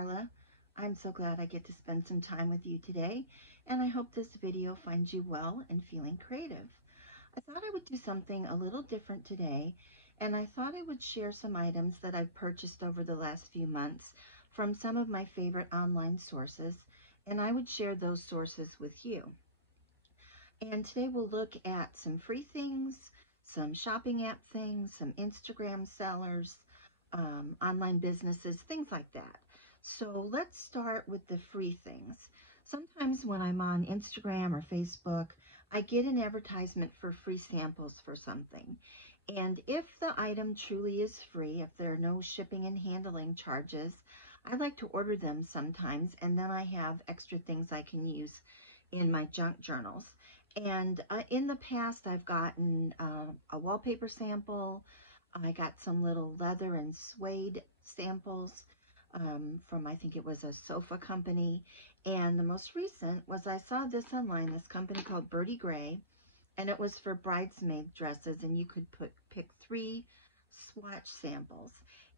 Carla. I'm so glad I get to spend some time with you today, and I hope this video finds you well and feeling creative. I thought I would do something a little different today, and I thought I would share some items that I've purchased over the last few months from some of my favorite online sources, and I would share those sources with you. And today we'll look at some free things, some shopping app things, some Instagram sellers, online businesses, things like that. So let's start with the free things. Sometimes when I'm on Instagram or Facebook, I get an advertisement for free samples for something. And if the item truly is free, if there are no shipping and handling charges, I like to order them sometimes, and then I have extra things I can use in my junk journals. And in the past, I've gotten a wallpaper sample. I got some little leather and suede samples from, I think it was a sofa company. And the most recent was I saw this online, this company called Birdie Gray, and it was for bridesmaid dresses, and you could pick 3 swatch samples.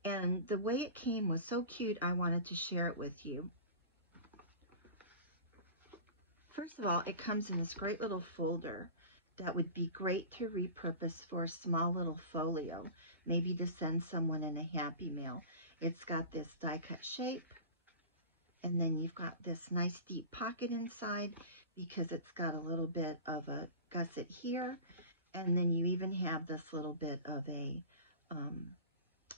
And the way it came was so cute, I wanted to share it with you. First of all, it comes in this great little folder that would be great to repurpose for a small little folio, maybe to send someone in a Happy Mail. It's got this die-cut shape, and then you've got this nice deep pocket inside because it's got a little bit of a gusset here, and then you even have this little bit of a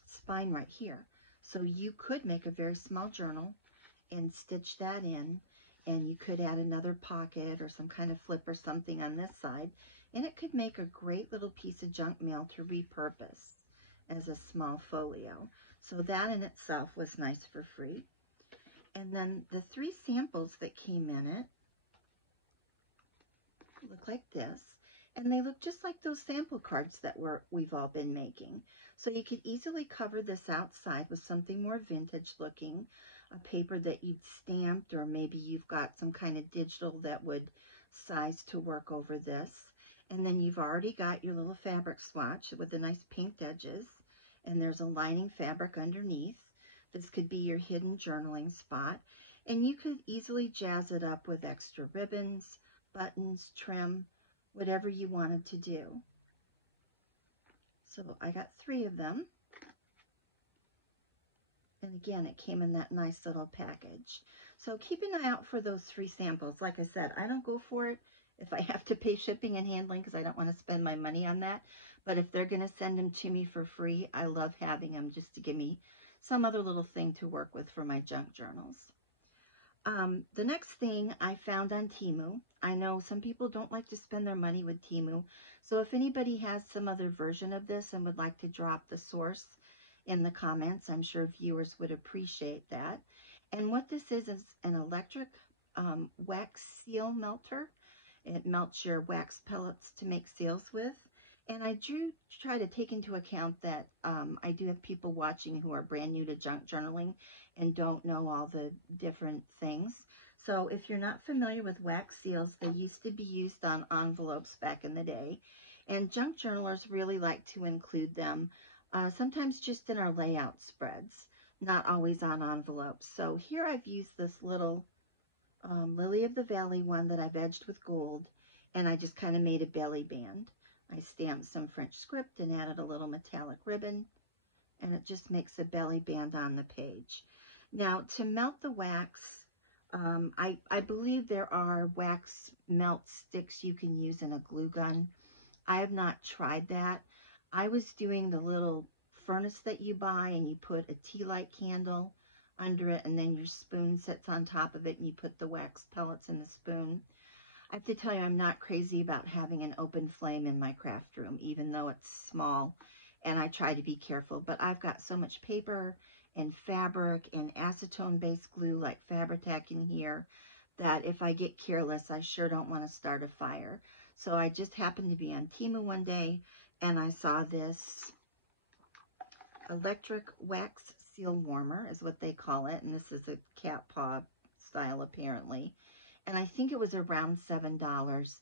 spine right here. So you could make a very small journal and stitch that in, and you could add another pocket or some kind of flip or something on this side, and it could make a great little piece of junk mail to repurpose as a small folio. So that in itself was nice for free. And then the 3 samples that came in it look like this, and they look just like those sample cards that we've all been making. So you could easily cover this outside with something more vintage looking, a paper that you'd stamped, or maybe you've got some kind of digital that would size to work over this. And then you've already got your little fabric swatch with the nice pinked edges, and there's a lining fabric underneath. This could be your hidden journaling spot, and you could easily jazz it up with extra ribbons, buttons, trim, whatever you wanted to do. So I got 3 of them. And again, it came in that nice little package. So keep an eye out for those 3 samples. Like I said, I don't go for it if I have to pay shipping and handling because I don't want to spend my money on that. But if they're going to send them to me for free, I love having them just to give me some other little thing to work with for my junk journals. The next thing I found on Temu. I know some people don't like to spend their money with Temu. So if anybody has some other version of this and would like to drop the source in the comments, I'm sure viewers would appreciate that. And what this is an electric wax seal melter. It melts your wax pellets to make seals with. And I do try to take into account that I do have people watching who are brand new to junk journaling and don't know all the different things. So if you're not familiar with wax seals, they used to be used on envelopes back in the day. And junk journalers really like to include them, sometimes just in our layout spreads, not always on envelopes. So here I've used this little Lily of the Valley one that I've edged with gold, and I just kind of made a belly band. I stamped some French script and added a little metallic ribbon, and it just makes a belly band on the page. Now, to melt the wax, I believe there are wax melt sticks you can use in a glue gun. I have not tried that. I was doing the little furnace that you buy, and you put a tea light candle under it, and then your spoon sits on top of it, and you put the wax pellets in the spoon. I have to tell you, I'm not crazy about having an open flame in my craft room, even though it's small, and I try to be careful. But I've got so much paper and fabric and acetone-based glue like Fabri-Tac in here that if I get careless, I sure don't want to start a fire. So I just happened to be on Temu one day, and I saw this electric wax seal warmer, is what they call it, and this is a cat paw style apparently. And I think it was around $7.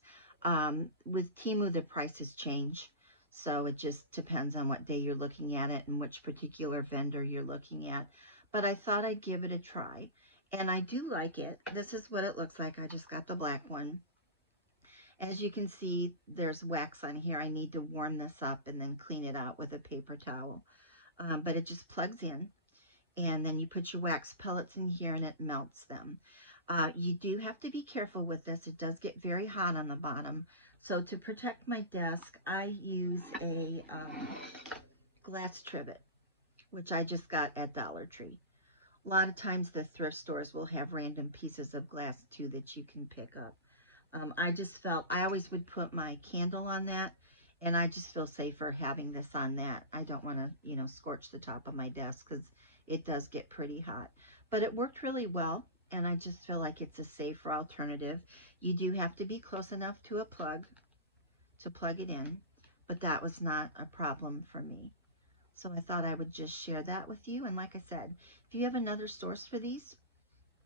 With Temu, the prices change. So it just depends on what day you're looking at it and which particular vendor you're looking at. but I thought I'd give it a try. And I do like it. This is what it looks like. I just got the black one. As you can see, there's wax on here. I need to warm this up and then clean it out with a paper towel. But it just plugs in. And then you put your wax pellets in here and it melts them. You do have to be careful with this. It does get very hot on the bottom. So to protect my desk, I use a glass trivet, which I just got at Dollar Tree. A lot of times the thrift stores will have random pieces of glass too that you can pick up. I just felt, I always would put my candle on that, and I just feel safer having this on that. I don't want to, you know, scorch the top of my desk because it does get pretty hot. But it worked really well, and I just feel like it's a safer alternative. You do have to be close enough to a plug to plug it in, but that was not a problem for me. So I thought I would just share that with you. And like I said, if you have another source for these,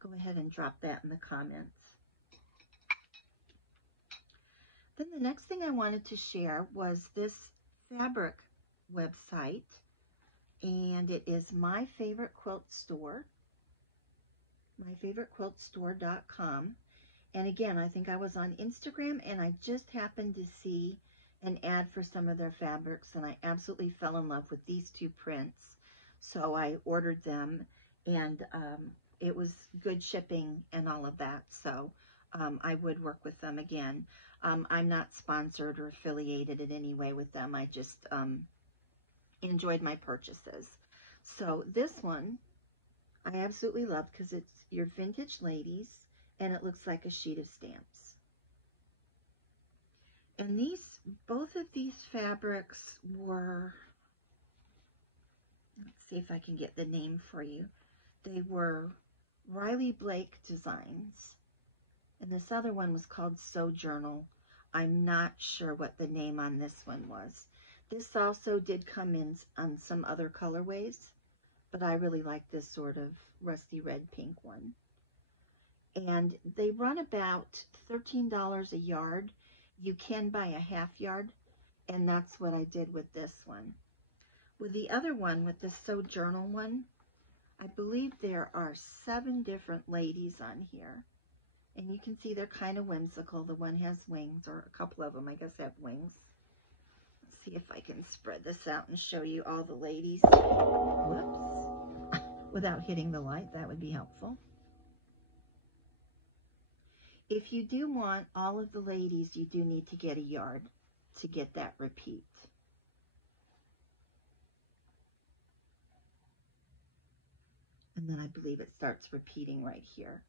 go ahead and drop that in the comments. Then the next thing I wanted to share was this fabric website, and it is My Favorite Quilt Store, myfavoritequiltstore.com. And again, I think I was on Instagram and I just happened to see an ad for some of their fabrics, and I absolutely fell in love with these two prints. So I ordered them, and it was good shipping and all of that. So I would work with them again. I'm not sponsored or affiliated in any way with them. I just enjoyed my purchases. So this one I absolutely love because it's your vintage ladies, and it looks like a sheet of stamps. And both of these fabrics were, let's see if I can get the name for you. They were Riley Blake designs. And this other one was called Sojournal. I'm not sure what the name on this one was. This also did come in on some other colorways, but I really like this sort of rusty red pink one. And they run about $13 a yard. You can buy a half yard, and that's what I did with this one. With the other one, with the Sojournal one, I believe there are 7 different ladies on here. And you can see they're kind of whimsical. The one has wings, or a couple of them, I guess, have wings. Let's see if I can spread this out and show you all the ladies. Whoops. Without hitting the light, that would be helpful. If you do want all of the ladies, you do need to get a yard to get that repeat. And then I believe it starts repeating right here.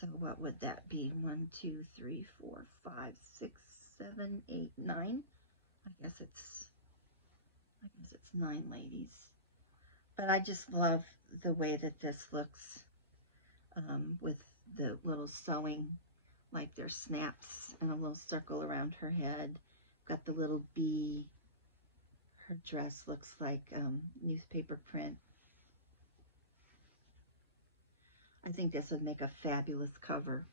So what would that be? 1, 2, 3, 4, 5, 6, 7, 8, 9. I guess it's 9 ladies. But I just love the way that this looks with the little sewing, like there's snaps and a little circle around her head. Got the little bee. Her dress looks like newspaper print. I think this would make a fabulous cover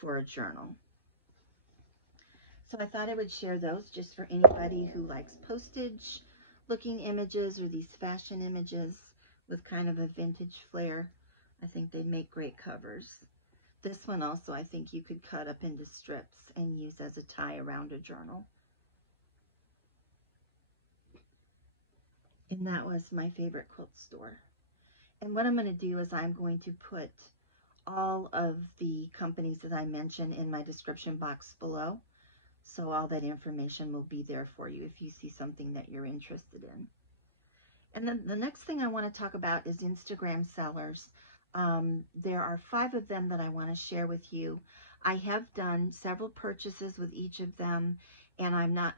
for a journal. So I thought I would share those just for anybody who likes postage looking images or these fashion images with kind of a vintage flair. I think they make great covers. This one also I think you could cut up into strips and use as a tie around a journal. And that was My Favorite Quilt Store. And what I'm going to do is I'm going to put all of the companies that I mentioned in my description box below. So all that information will be there for you if you see something that you're interested in. And then the next thing I want to talk about is Instagram sellers. There are 5 of them that I want to share with you. I have done several purchases with each of them, and I'm not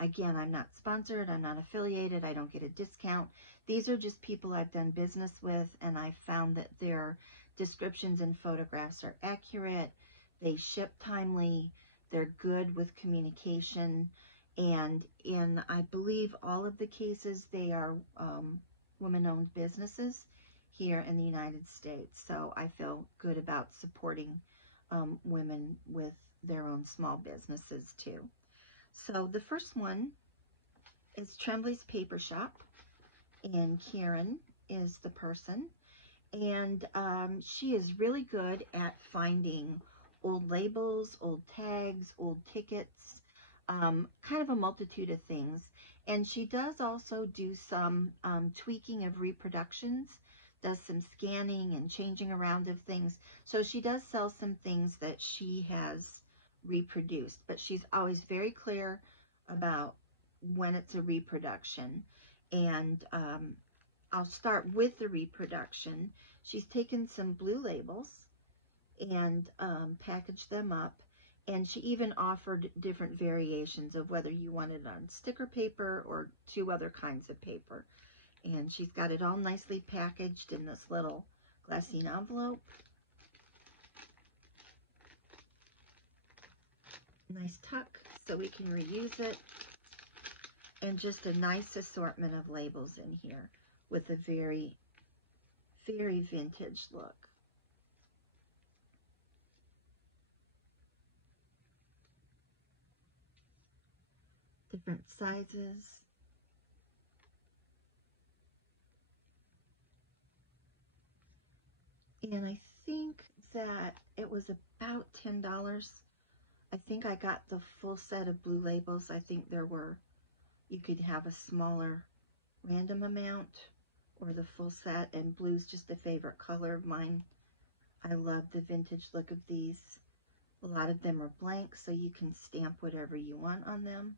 sponsored, I'm not affiliated, I don't get a discount. These are just people I've done business with, and I found that their descriptions and photographs are accurate, they ship timely, they're good with communication, and in, I believe, all of the cases, they are women-owned businesses here in the United States. So I feel good about supporting women with their own small businesses too. So the first one is Tremblay's Paper Shop, and Karen is the person. And she is really good at finding old labels, old tags, old tickets, kind of a multitude of things. And she does also do some tweaking of reproductions, does some scanning and changing around of things. So she does sell some things that she has reproduced, but she's always very clear about when it's a reproduction. And I'll start with the reproduction. She's taken some blue labels and packaged them up, and she even offered different variations of whether you wanted it on sticker paper or 2 other kinds of paper. And she's got it all nicely packaged in this little glassine envelope. Nice tuck so we can reuse it, and just a nice assortment of labels in here with a very, very vintage look. Different sizes. And I think that it was about $10. I think I got the full set of blue labels. I think there were, you could have a smaller random amount or the full set, and blue's just a favorite color of mine. I love the vintage look of these. A lot of them are blank, so you can stamp whatever you want on them,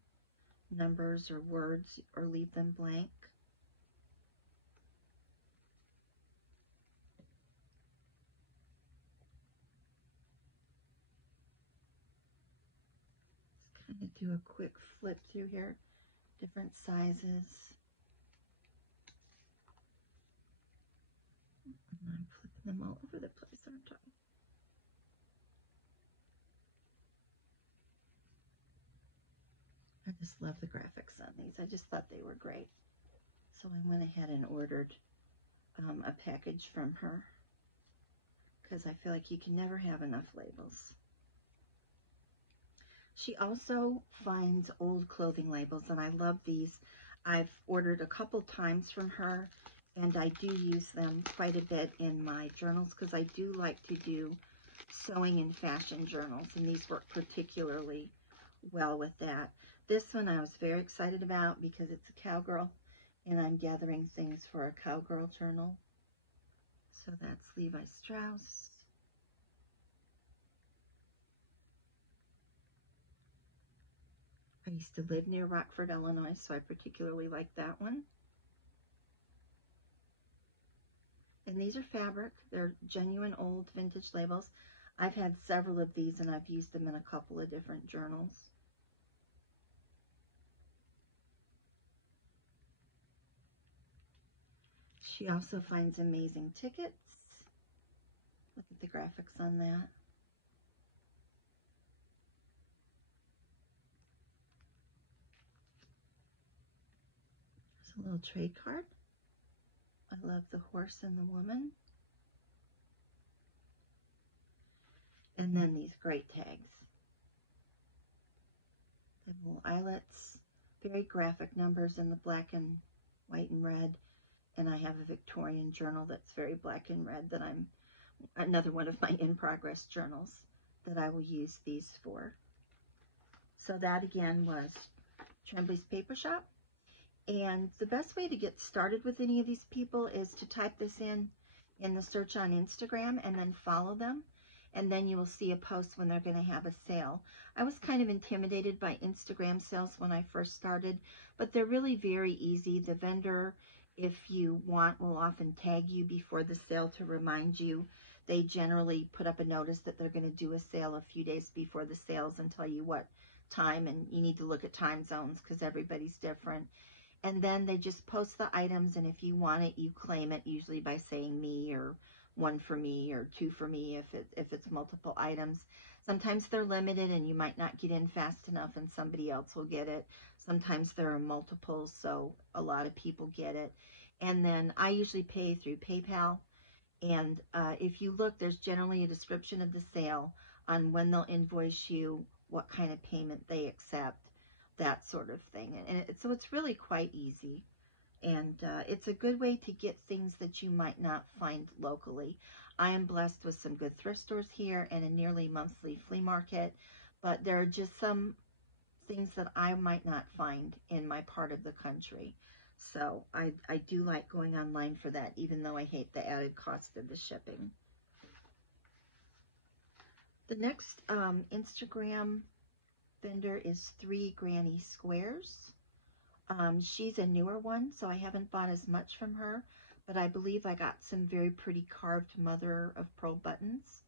numbers or words, or leave them blank. Just kind of do a quick flip through here, different sizes. I'm flipping them all over the place, aren't I? I just love the graphics on these. I just thought they were great. So I went ahead and ordered a package from her because I feel like you can never have enough labels. She also finds old clothing labels, and I love these. I've ordered a couple times from her, and I do use them quite a bit in my journals because I do like to do sewing and fashion journals, and these work particularly well with that. This one I was very excited about because it's a cowgirl, and I'm gathering things for a cowgirl journal. So that's Levi Strauss. I used to live near Rockford, Illinois, so I particularly like that one. And these are fabric. They're genuine old vintage labels. I've had several of these, and I've used them in a couple of different journals. She also finds amazing tickets. Look at the graphics on that. There's a little trade card. I love the horse and the woman. And then these great tags. They have little eyelets, very graphic numbers in the black and white and red. And I have a Victorian journal that's very black and red that I'm, another one of my in-progress journals that I will use these for. So that again was Tremblay's Paper Shop. And the best way to get started with any of these people is to type this in the search on Instagram and then follow them. And then you will see a post when they're going to have a sale. I was kind of intimidated by Instagram sales when I first started, but they're really very easy. The vendor, if you want, will often tag you before the sale to remind you. They generally put up a notice that they're going to do a sale a few days before the sales and tell you what time, and you need to look at time zones because everybody's different. And then they just post the items, and if you want it, you claim it, usually by saying me, or 1 for me, or 2 for me if it's multiple items. Sometimes they're limited and you might not get in fast enough and somebody else will get it. Sometimes there are multiples, so a lot of people get it. And then I usually pay through PayPal. And if you look, there's generally a description of the sale on when they'll invoice you, what kind of payment they accept, that sort of thing. And so it's really quite easy. And it's a good way to get things that you might not find locally. I am blessed with some good thrift stores here and a nearly monthly flea market, but there are just some things that I might not find in my part of the country. So I do like going online for that, even though I hate the added cost of the shipping. The next Instagram vendor is 3 Granny Squares. She's a newer one, so I haven't bought as much from her, but I believe I got some very pretty carved mother of pearl buttons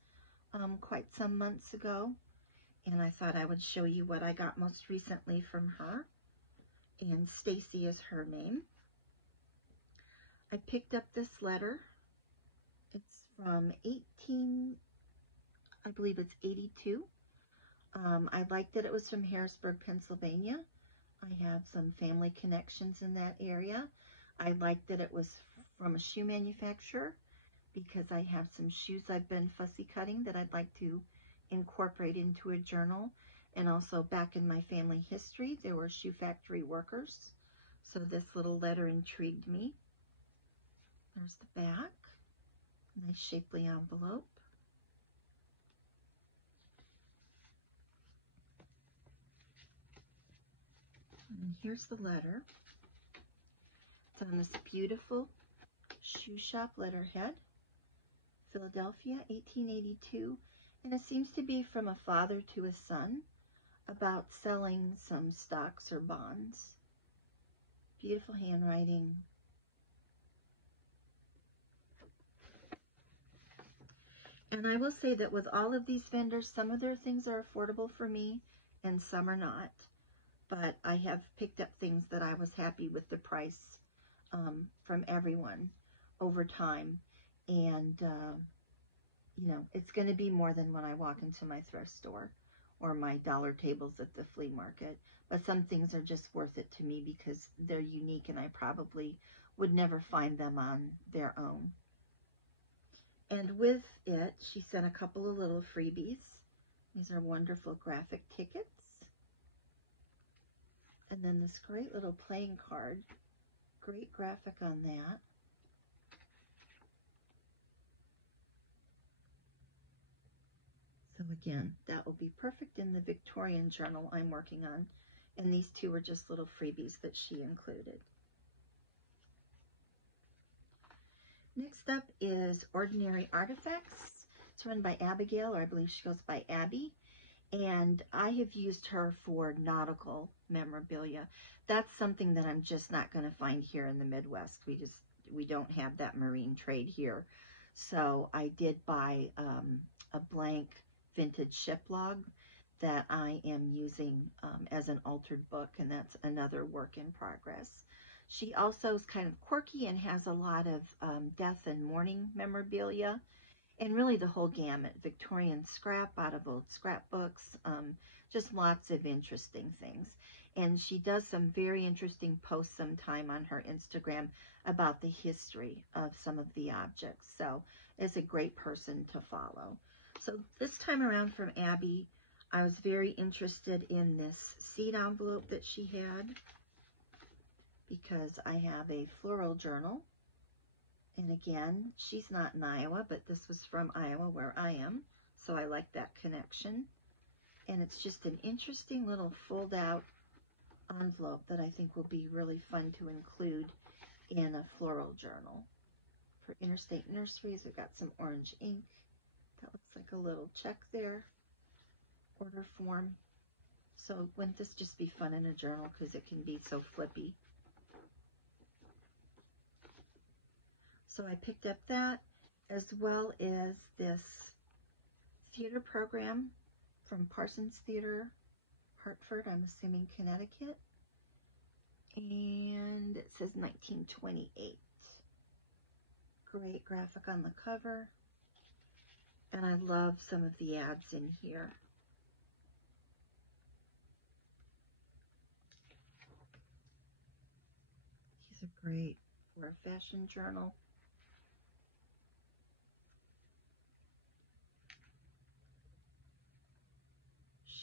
quite some months ago, and I thought I would show you what I got most recently from her. And Stacy is her name. I picked up this letter. It's from I believe it's 82. I liked that it was from Harrisburg, Pennsylvania. I have some family connections in that area. I liked that it was from a shoe manufacturer because I have some shoes I've been fussy cutting that I'd like to incorporate into a journal. And also back in my family history, there were shoe factory workers. So this little letter intrigued me. There's the back. Nice shapely envelope. And here's the letter. It's on this beautiful shoe shop letterhead. Philadelphia, 1882. And it seems to be from a father to a son about selling some stocks or bonds. Beautiful handwriting. And I will say that with all of these vendors, some of their things are affordable for me and some are not. But I have picked up things that I was happy with the price from everyone over time. And, you know, it's going to be more than when I walk into my thrift store or my dollar tables at the flea market. But some things are just worth it to me because they're unique and I probably would never find them on their own. And with it, she sent a couple of little freebies. These are wonderful graphic tickets. And then this great little playing card. Great graphic on that. So again, that will be perfect in the Victorian journal I'm working on. And these two are just little freebies that she included. Next up is Ordinary Artifacts. It's run by Abigail, or I believe she goes by Abby. And I have used her for nautical memorabilia. That's something that I'm just not going to find here in the Midwest. We don't have that marine trade here. So I did buy a blank vintage ship log that I am using as an altered book, and that's another work in progress. She also is kind of quirky and has a lot of death and mourning memorabilia, and really the whole gamut. Victorian scrap out of old scrapbooks, just lots of interesting things. And she does some very interesting posts sometime on her Instagram about the history of some of the objects. So it's a great person to follow. So this time around from Abby, I was very interested in this seed envelope that she had because I have a floral journal. And again, she's not in Iowa, but this was from Iowa where I am. So I like that connection. And it's just an interesting little fold-out envelope that I think will be really fun to include in a floral journal. For Interstate Nurseries, we've got some orange ink. That looks like a little check there. Order form. So wouldn't this just be fun in a journal because it can be so flippy. So I picked up that, as well as this theater program from Parsons Theater, Hartford, I'm assuming Connecticut. And it says 1928. Great graphic on the cover. And I love some of the ads in here. These are great for a fashion journal.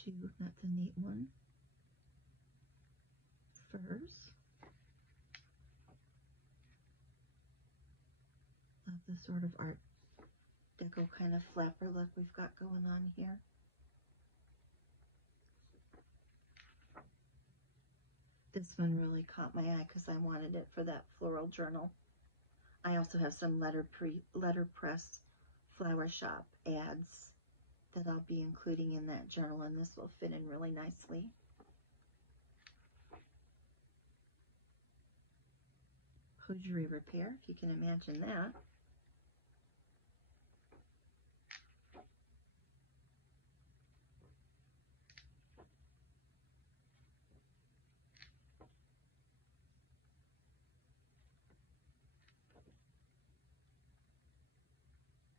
Shoe, that's a neat one. Furs. the sort of art deco kind of flapper look we've got going on here. This one really caught my eye because I wanted it for that floral journal. I also have some letterpress flower shop ads that I'll be including in that journal, and this will fit in really nicely. Hosiery repair, if you can imagine that.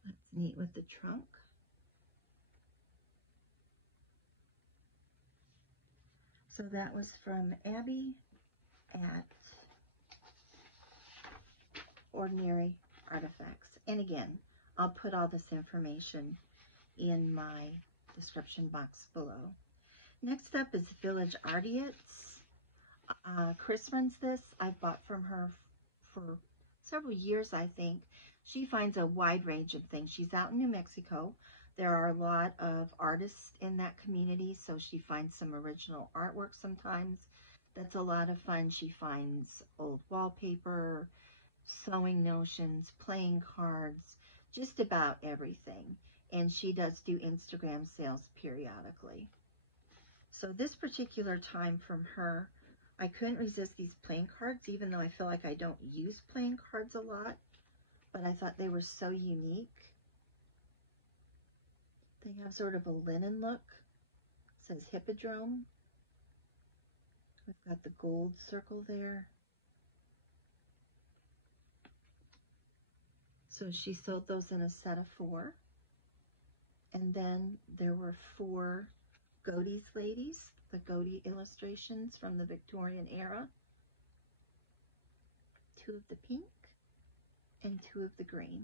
That's neat with the trunk. So that was from Abby at Ordinary Artifacts. And again, I'll put all this information in my description box below. Next up is villageartiots. Chris runs this. I've bought from her for several years, I think. She finds a wide range of things. She's out in New Mexico. There are a lot of artists in that community, so she finds some original artwork sometimes. That's a lot of fun. She finds old wallpaper, sewing notions, playing cards, just about everything. And she does do Instagram sales periodically. So this particular time from her, I couldn't resist these playing cards, even though I feel like I don't use playing cards a lot. But I thought they were so unique. They have sort of a linen look. It says Hippodrome. We've got the gold circle there. So she sewed those in a set of 4. And then there were 4 Godey's ladies, the Godey illustrations from the Victorian era. 2 of the pink and 2 of the green.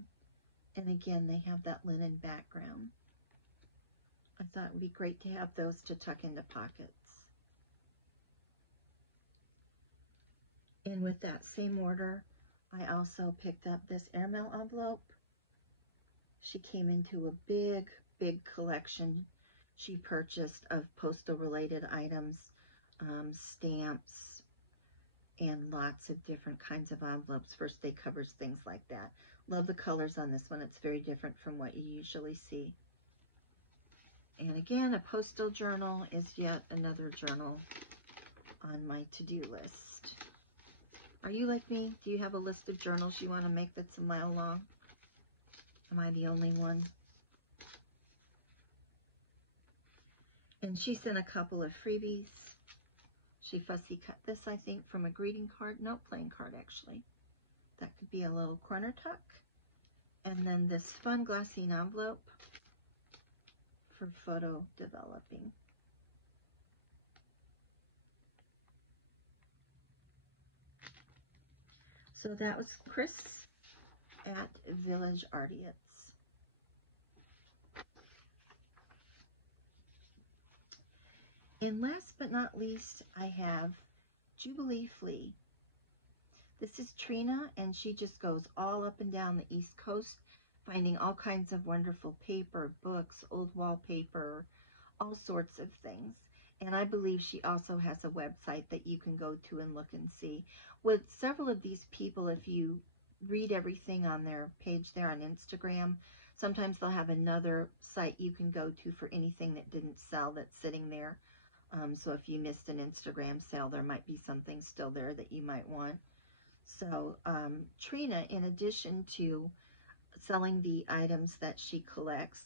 And again, they have that linen background. I thought it would be great to have those to tuck into pockets. And with that same order, I also picked up this airmail envelope. She came into a big, big collection she purchased of postal related items, stamps, and lots of different kinds of envelopes, first day covers, things like that. Love the colors on this one. It's very different from what you usually see. And again, a postal journal is yet another journal on my to-do list. Are you like me? Do you have a list of journals you want to make that's a mile long? Am I the only one? And she sent a couple of freebies. She fussy cut this, I think, from a greeting card. No, playing card, actually. That could be a little corner tuck. And then this fun glassine envelope for photo developing. So that was Chris at villageartiots. And last but not least, I have Jubilee Flea. This is Trina, and she just goes all up and down the East Coast, finding all kinds of wonderful paper, books, old wallpaper, all sorts of things. And I believe she also has a website that you can go to and look and see. With several of these people, if you read everything on their page there on Instagram, sometimes they'll have another site you can go to for anything that didn't sell that's sitting there. So if you missed an Instagram sale, there might be something still there that you might want. So Trina, in addition to selling the items that she collects,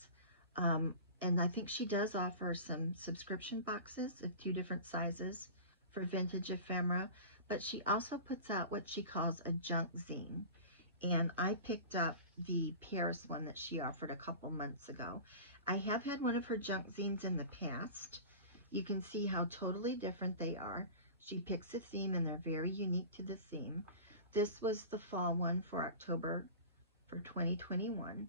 and I think she does offer some subscription boxes of 2 different sizes for vintage ephemera, but she also puts out what she calls a junkzine. And I picked up the Paris one that she offered a couple months ago. I have had one of her junkzines in the past. You can see how totally different they are. She picks a theme, and they're very unique to the theme. This was the fall one for October for 2021.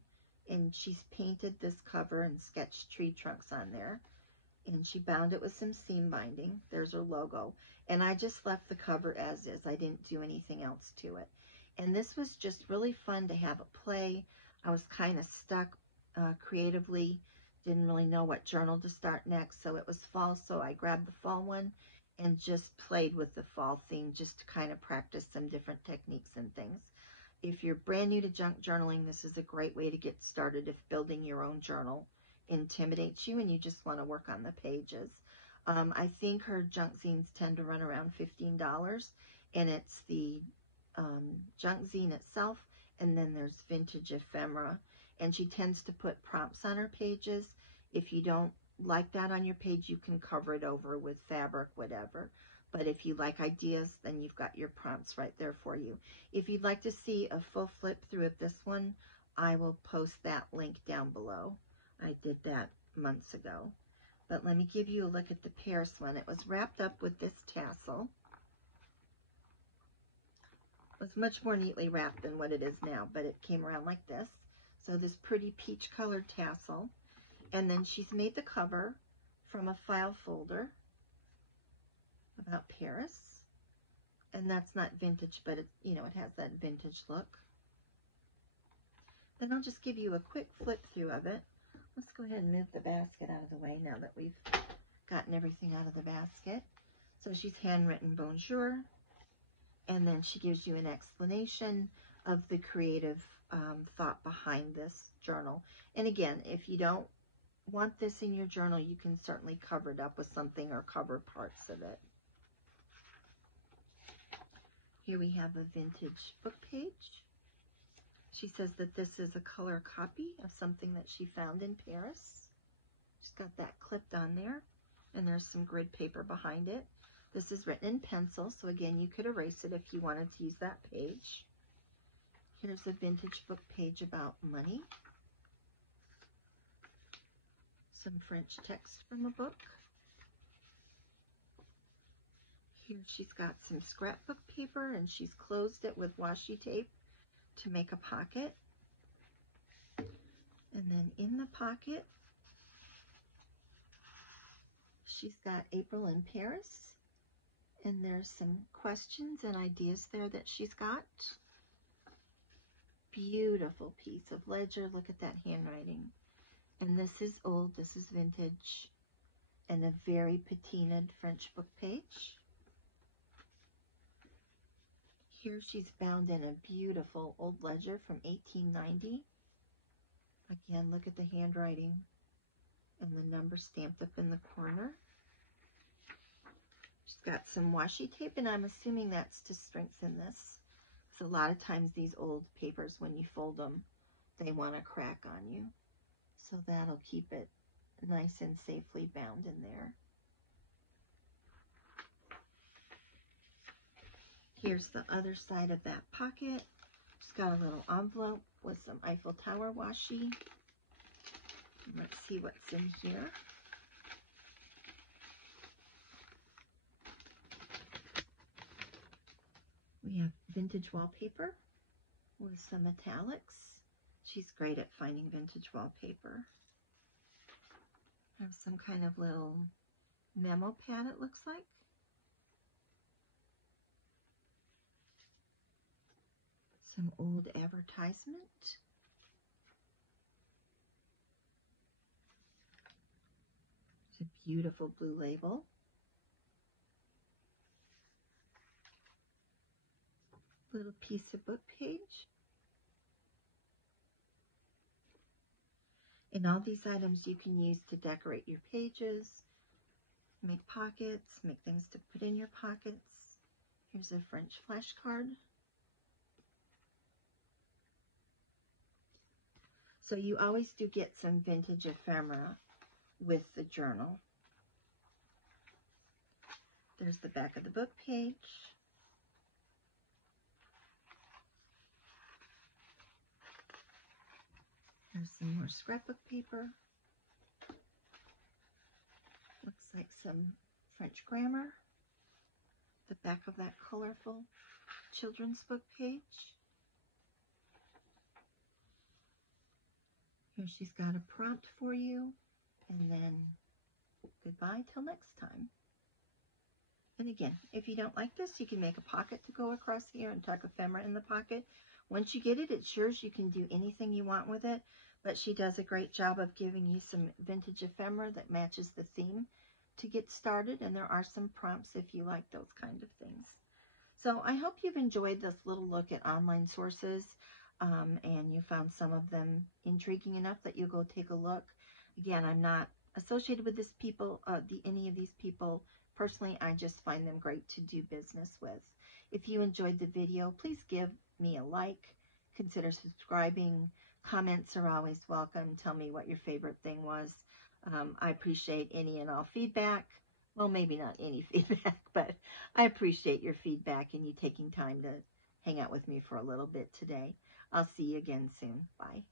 And she's painted this cover and sketched tree trunks on there. And she bound it with some seam binding. There's her logo. And I just left the cover as is. I didn't do anything else to it. And this was just really fun to have a play. I was kind of stuck creatively, didn't really know what journal to start next. So it was fall, so I grabbed the fall one and just played with the fall theme just to kind of practice some different techniques and things. If you're brand new to junk journaling, this is a great way to get started if building your own journal intimidates you and you just want to work on the pages. I think her junk zines tend to run around $15, and it's the junk zine itself, and then there's vintage ephemera, and she tends to put prompts on her pages. If you don't like that on your page, you can cover it over with fabric, whatever. But if you like ideas, then you've got your prompts right there for you. If you'd like to see a full flip through of this one, I will post that link down below. I did that months ago. But let me give you a look at the Paris one. It was wrapped up with this tassel. It was much more neatly wrapped than what it is now, but it came around like this. So this pretty peach colored tassel. And then she's made the cover from a file folder about Paris. And that's not vintage, but it, you know, it has that vintage look. Then I'll just give you a quick flip through of it. Let's go ahead and move the basket out of the way now that we've gotten everything out of the basket. So she's handwritten bonjour, and then she gives you an explanation of the creative thought behind this journal. And again, if you don't want this in your journal, you can certainly cover it up with something or cover parts of it. Here we have a vintage book page. She says that this is a color copy of something that she found in Paris. She's got that clipped on there, and there's some grid paper behind it. This is written in pencil, so again, you could erase it if you wanted to use that page. Here's a vintage book page about money. Some French text from a book. Here she's got some scrapbook paper, and she's closed it with washi tape to make a pocket. And then in the pocket, she's got April in Paris, and there's some questions and ideas there that she's got. Beautiful piece of ledger. Look at that handwriting. And this is old, this is vintage, and a very patinaed French book page. Here she's bound in a beautiful old ledger from 1890. Again, look at the handwriting and the number stamped up in the corner. She's got some washi tape, and I'm assuming that's to strengthen this. So a lot of times these old papers, when you fold them, they want to crack on you. So that'll keep it nice and safely bound in there. Here's the other side of that pocket. It's got a little envelope with some Eiffel Tower washi. Let's see what's in here. We have vintage wallpaper with some metallics. She's great at finding vintage wallpaper. Have some kind of little memo pad, it looks like. Some old advertisement. It's a beautiful blue label. Little piece of book page. And all these items you can use to decorate your pages, make pockets, make things to put in your pockets. Here's a French flashcard. So you always do get some vintage ephemera with the journal. There's the back of the book page. There's some more scrapbook paper. Looks like some French grammar. The back of that colorful children's book page. Here she's got a prompt for you, and then goodbye till next time. And again, if you don't like this, you can make a pocket to go across here and tuck ephemera in the pocket. Once you get it, it's yours. You can do anything you want with it, but she does a great job of giving you some vintage ephemera that matches the theme to get started, and there are some prompts if you like those kind of things. So I hope you've enjoyed this little look at online sources, and you found some of them intriguing enough that you'll go take a look. Again, I'm not associated with any of these people personally. I just find them great to do business with. If you enjoyed the video, please give me a like. Consider subscribing. Comments are always welcome. Tell me what your favorite thing was. I appreciate any and all feedback. Well, maybe not any feedback, but I appreciate your feedback and you taking time to hang out with me for a little bit today. I'll see you again soon. Bye.